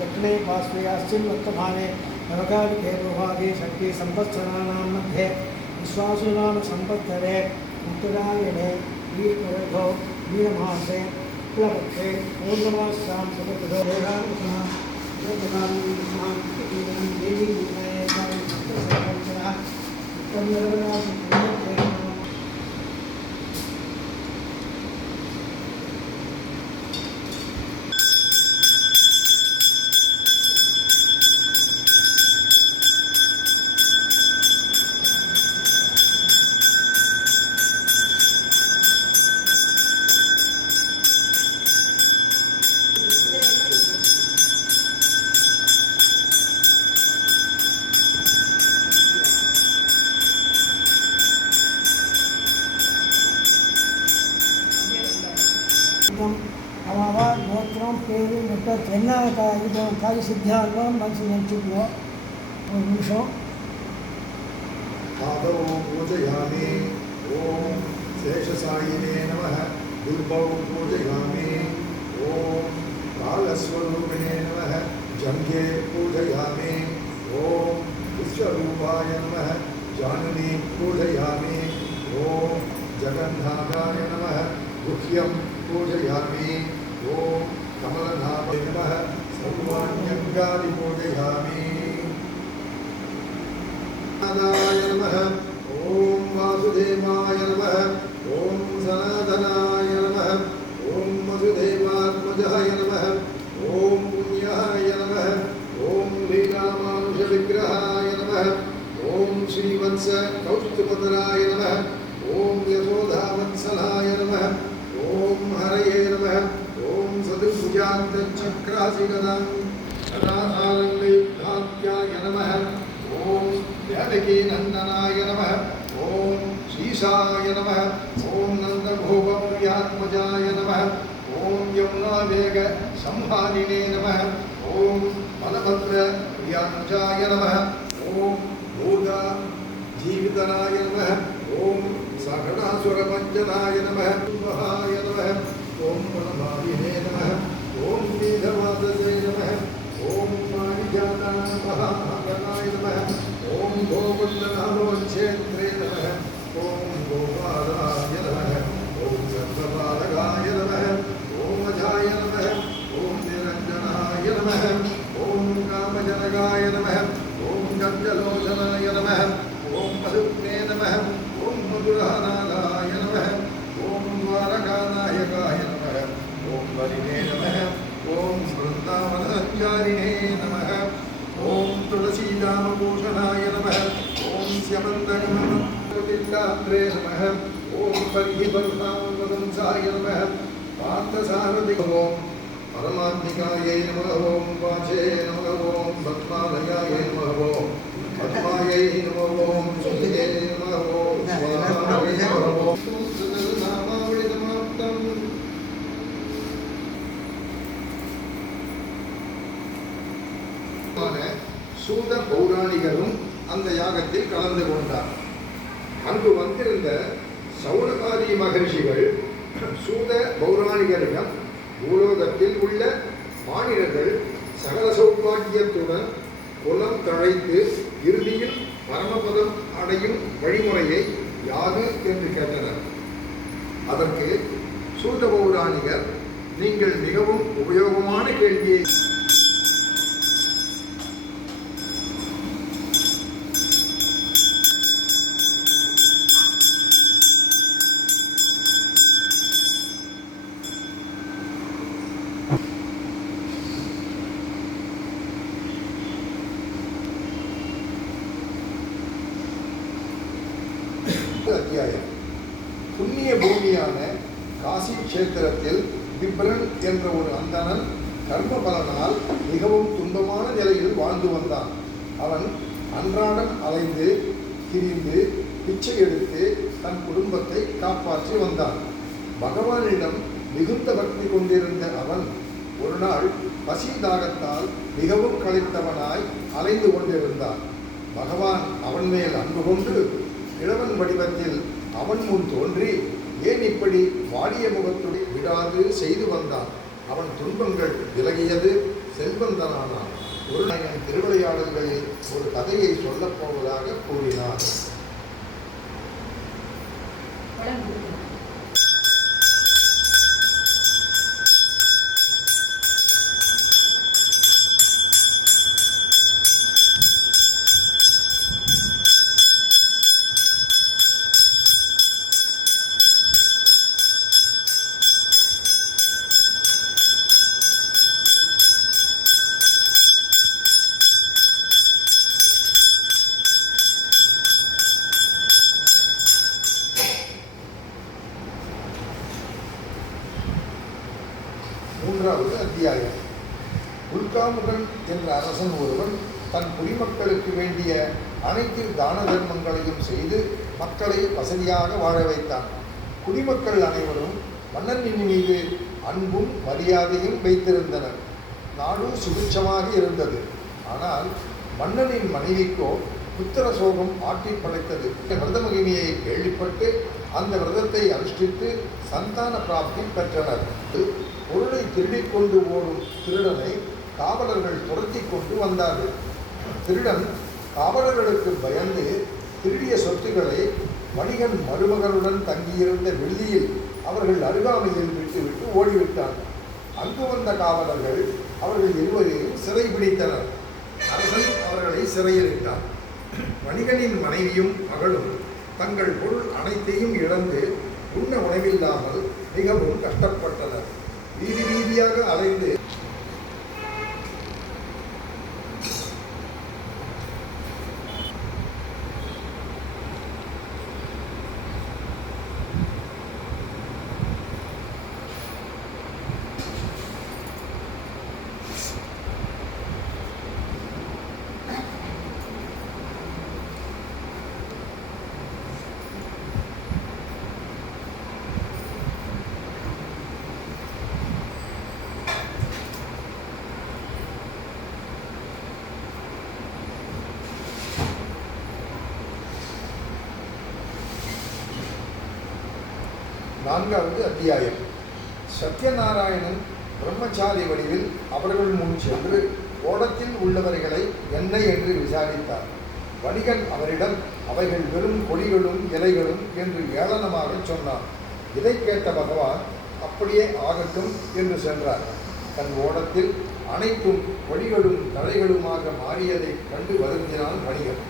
दक्षिणे पार्श्वयाश्चिन्वत्तभाने नवकालिकेरुहादि शक्ति संवत्सराणां मध्ये विश्वासुनाम संवत्सरे उत्तरायणे वीरवर्धो वीरमासे प्लवत्ते पूर्णमास्यां सुखदो देवी அவாவா கோத்திரம் பேரு மொத்த என்ன இது காரி சித்தியாக இருந்தாலும் மனசு நினச்சிக்குவோம் ஒரு நிமிஷம் ஆதவம் பூஜையாமி ஓம் சேஷசாயினே நமः துர்பவம் பூஜையாமி ஓம் காலஸ்வரூபிணே நமः ஜங்கே பூஜையாமி ஓம் விஸ்வரூபாய நமः ஜானனி பூஜையாமி ஓம் ஜகन्नाथाय நமः गुह्यं पूजयामि ओम कमलनाभाय नमः सर्वाण्यङ्गानि पूजयामि नारायणाय नमः ओम वासुदेवाय नमः ओम सनातनाय नमः ओम वसुदेवात्मजाय नमः ओम पुण्याय नमः ओम लीलामानुषविग्रहाय नमः ओम श्रीवत्स कौस्तुभधराय नमः ओम यशोधावत्सलाय नमः ओम हरये नमः ओम सदुभुजान्तचक्रासिगदां सदाधारङ्गयुक्तात्याय नमः ओम देवकीनन्दनाय नमः ओम शीशाय नमः ओम नन्दगोपप्रियात्मजाय नमः ओम यमुनावेग संहारिणे नमः ओम बलभद्रप्रियानुजाय नमः ओम भूता जीवितराय नमः ओम सागणासुरपञ्चनाय नमः वहाय नमः ओम वनमालिने नमः ओम मेघवादसे नमः ओम पारिजाताय नमः ओम गोकुलनामोच्छेत्रे नमः ओम गोपालाय नमः ओम सर्वपालकाय नमः ओम अजाय नमः ओम निरञ्जनाय नमः ओम कामजनकाय नमः ओम गञ्जलोचनाय नमः ओम पशुप्ने नमः ओम मधुरानादाय नमः ओम द्वारकानायकाय नमः ओम वरिणे नमः ओम वृन्दावनचारिणे नमः ओम तुलसीदामभूषणाय नमः ओम स्यमन्दकमतिल्लात्रे नमः ओम परिहिपर्णावदंसाय नमः पार्थसारथि ओम परमात्मिकायै नमः ओम वाचे नमः ओम पद्मालयायै नमः ओम पद्मायै नमः ओम सुधये नमः ओम स्वाहायै नमः ओम सदनामावलितमाप्तम् சூத பௌராணிகரும் அந்த யாகத்தில் கலந்து கொண்டார். அங்கு வந்திருந்த சௌனகாரி மகர்ஷிகள் சூத பௌராணிகரிடம் பூலோகத்தில் உள்ள மாநிலர்கள் சகல சௌபாகியத்துடன் குலம் தழைத்து இறுதியில் பரமபதம் அடையும் வழிமுறையை யாது என்று கேட்டனர். அதற்கு சூத பௌராணிகர், நீங்கள் மிகவும் உபயோகமான கேள்வியை அத்தியாயம். புண்ணிய பூமியான காசி கஷேத்திரத்தில் விப்ரன் என்ற ஒரு அந்தணன் கர்ம பலனால் மிகவும் துன்பமான நிலையில் வாழ்ந்து வந்தான். அவன் அன்றாடம் அலைந்து திரிந்து பிச்சை எடுத்து தன் குடும்பத்தை காப்பாற்றி வந்தான். பகவானிடம் மிகுந்த பக்தி கொண்டிருந்த அவன் ஒரு நாள் பசி தாகத்தால் மிகவும் களைத்தவனாய் அலைந்து கொண்டிருந்தான். பகவான் அவன் மேல் அன்பு கொண்டு இளவன் வடிவத்தில் அவன் முன் தோன்றி ஏன் இப்படி வாடிய முகத்துடன் விடாது செய்து வந்தான். அவன் துன்பங்கள் விலகியது, செல்வந்தனானான். ஒரு நாயகன் திருவிளையாடல்களில் ஒரு கதையை சொல்லப் போவதாக கூறினார். மூன்றாவது அத்தியாயம். உல்காமுகன் என்ற அரசன் ஒருவன் தன் குடிமக்களுக்கு வேண்டிய அனைத்து தான தர்மங்களையும் செய்து மக்களை வசதியாக வாழ வைத்தான். குடிமக்கள் அனைவரும் மன்னனின் மீது அன்பும் மரியாதையும் வைத்திருந்தனர். நாடு சுபிட்சமாக இருந்தது. ஆனால் மன்னனின் மனைவிக்கோ புத்திர சோகம் ஆட்டி படைத்தது. விரத மகிமையை கேள்விப்பட்டு அந்த விரதத்தை அனுஷ்டித்து சந்தான பிராப்தி பெற்றனர். பொருளை திருடிக் கொண்டு ஓடும் திருடனை காவலர்கள் துரத்தி கொண்டு வந்தார்கள். திருடன் காவலர்களுக்கு பயந்து திருடிய சொத்துக்களை வணிகன் மருமகனுடன் தங்கியிருந்த விடுதியில் அவர்கள் அருகாமையில் விட்டுவிட்டு ஓடிவிட்டான். அங்கு வந்த காவலர்கள் அவர்கள் இருவரையும் சிறை பிடித்தனர். அரசன் அவர்களை சிறையிலிட்டார். வணிகனின் மனைவியும் மகளும் தங்கள் பொருள் அனைத்தையும் இழந்து உண்ண உணவில்லாமல் மிகவும் கஷ்டப்பட்டனர். வீதி வீதியாக அலைந்து நான்காவது அத்தியாயம். சத்யநாராயணன் பிரம்மச்சாரி வடிவில் அவர்கள் முன் சென்று ஓடத்தில் உள்ளவர்களை என்ன என்று விசாரித்தார். வணிகன் அவரிடம் அவைகள் வெறும் கொடிகளும் இலைகளும் என்று ஏளனமாக சொன்னார். இதை கேட்ட பகவான் அப்படியே ஆகட்டும் என்று சென்றார். தன் ஓடத்தில் அனைத்தும் கொடிகளும் தழைகளுமாக மாறியதை கண்டு வருந்தினான் வணிகன்.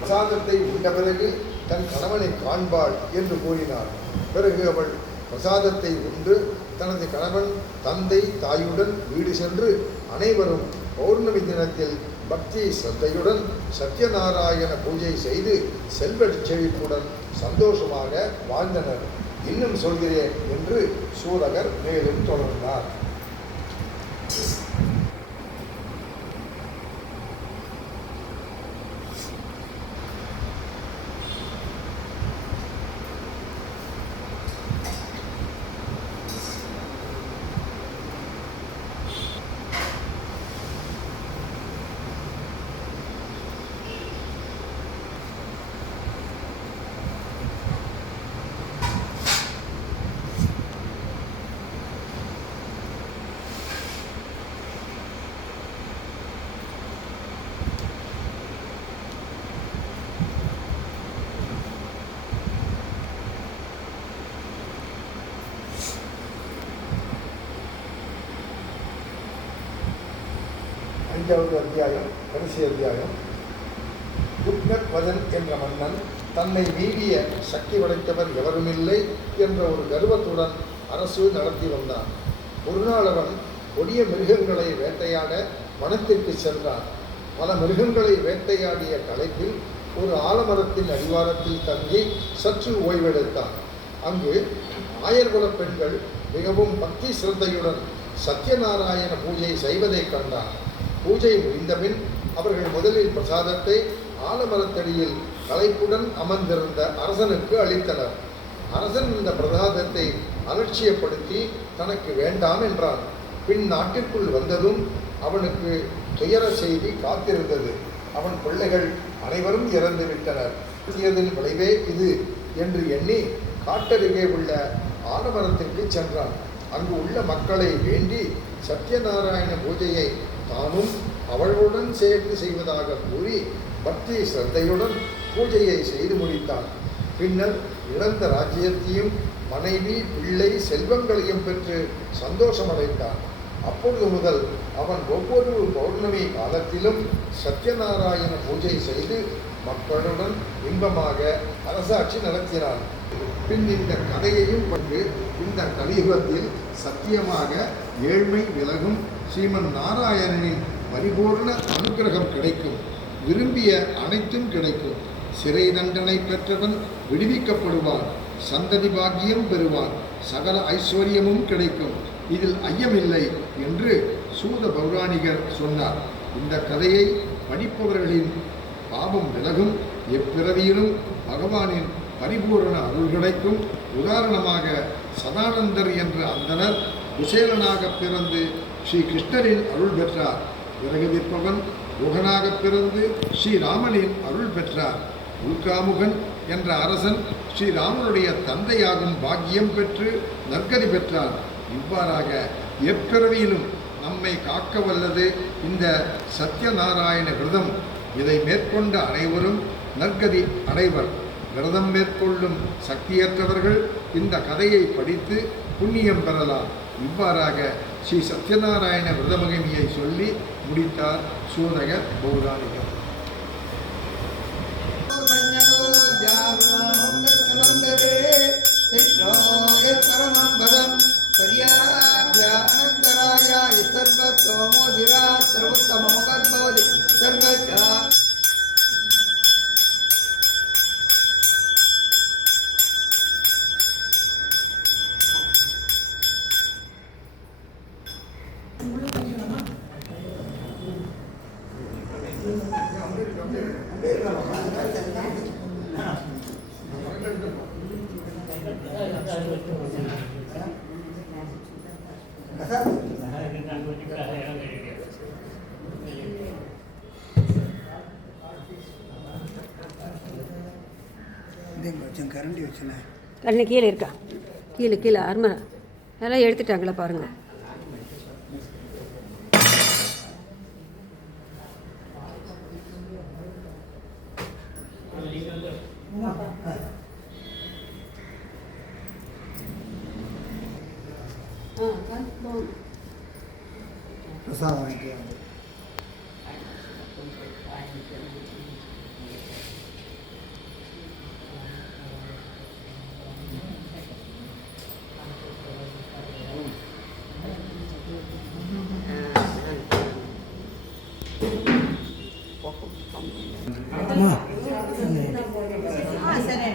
பிரசாதத்தை உண்ட பிறகு தன் கணவனை காண்பாள் என்று கூறினார். பிறகு அவள் பிரசாதத்தை உண்டு தனது கணவன் தந்தை தாயுடன் வீடு சென்று அனைவரும் பௌர்ணமி தினத்தில் பக்தி ஸ்ரத்தையுடன் சத்யநாராயண பூஜை செய்து செல்வ செழிப்புடன் சந்தோஷமாக வாழ்ந்தனர். இன்னும் சொல்கிறேன் என்று சூரகர் மேலும் தொடர்ந்தார். ஐந்தாவது அத்தியாயம். கடைசி அத்தியாயம். துக்னத்வதன் என்ற மன்னன் தன்னை மீறிய சக்தி படைத்தவர் எவருமில்லை என்ற ஒரு கர்வத்துடன் அரசு நடத்தி வந்தான். ஒரு நாள் அவன் கொடிய மிருகங்களை வேட்டையாட வனத்திற்கு சென்றான். பல மிருகங்களை வேட்டையாடிய களைப்பில் ஒரு ஆலமரத்தின் அடிவாரத்தில் தங்கி சற்று ஓய்வெடுத்தான். அங்கு ஆயர்குல பெண்கள் மிகவும் பக்தி சிரத்தையுடன் சத்யநாராயண பூஜை செய்வதைக் கண்டான். பூஜை முடிந்தபின் அவர்கள் முதலில் பிரசாதத்தை ஆலமரத்தடியில் களைப்புடன் அமர்ந்திருந்த அரசனுக்கு அளித்தனர். அரசன் இந்த பிரசாதத்தை அலட்சியப்படுத்தி தனக்கு வேண்டாம் என்றான். பின் நாட்டிற்குள் வந்ததும் அவனுக்கு துயர செய்தி காத்திருந்தது. அவன் பிள்ளைகள் அனைவரும் இறந்து விட்டனர். இதன் விளைவே இது என்று எண்ணி காட்டருகே உள்ள ஆலமரத்திற்கு சென்றான். அங்கு உள்ள மக்களை வேண்டி சத்யநாராயண பூஜையை தானும் அவளுடன் சேர்ந்து செய்வதாக கூறி பக்தி சிரத்தையுடன் பூஜையை செய்து முடித்தான். பின்னர் இழந்த ராஜ்யத்தையும் மனைவி பிள்ளை செல்வங்களையும் பெற்று சந்தோஷமடைந்தான். அப்பொழுது முதல் அவன் ஒவ்வொரு பௌர்ணமி காலத்திலும் சத்யநாராயண பூஜை செய்து மக்களுடன் இன்பமாக அரசாட்சி நடத்தினான். பின் இந்த கதையையும் கொண்டு இந்த கலியுகத்தில் சத்தியமாக ஏழ்மை விலகும், ஸ்ரீமன் நாராயணனின் பரிபூர்ண அனுகிரகம் கிடைக்கும், விரும்பிய அனைத்தும் கிடைக்கும், சிறை தண்டனை பெற்றவன் விடுவிக்கப்படுவான், சந்ததி பாக்கியம் பெறுவான், சகல ஐஸ்வர்யமும் கிடைக்கும், இதில் ஐயமில்லை என்று சூத பௌராணிகர் சொன்னார். இந்த கதையை படிப்பவர்களின் பாவம் விலகும், எப்பிறவியிலும் பகவானின் பரிபூரண அருள் கிடைக்கும். உதாரணமாக சதானந்தர் என்ற அந்தனர் குசேலனாக பிறந்து ஸ்ரீ கிருஷ்ணரின் அருள் பெற்றார். விறகு விற்பவன் குகனாக பிறந்து ஸ்ரீராமனின் அருள் பெற்றார். உல்காமுகன் என்ற அரசன் ஸ்ரீராமனுடைய தந்தையாகும் பாக்கியம் பெற்று நற்கதி பெற்றார். இவ்வாறாக எப்பிறவியிலும் நம்மை காக்க வல்லது இந்த சத்யநாராயண விரதம். இதை மேற்கொண்ட அனைவரும் நற்கதி அடைவர். விரதம் மேற்கொள்ளும் சக்தியற்றவர்கள் இந்த கதையை படித்து புண்ணியம் பெறலாம். இவ்வாறாக ஸ்ரீ சத்யநாராயண விரத மகிமையை சொல்லி முடித்தார் சூதக பௌராணிகர். கண்ணு கீழே இருக்கா, கீழே கீழே அருமை எல்லாம் எடுத்துட்டாங்களா பாருங்கள். பிரசாதம் సరే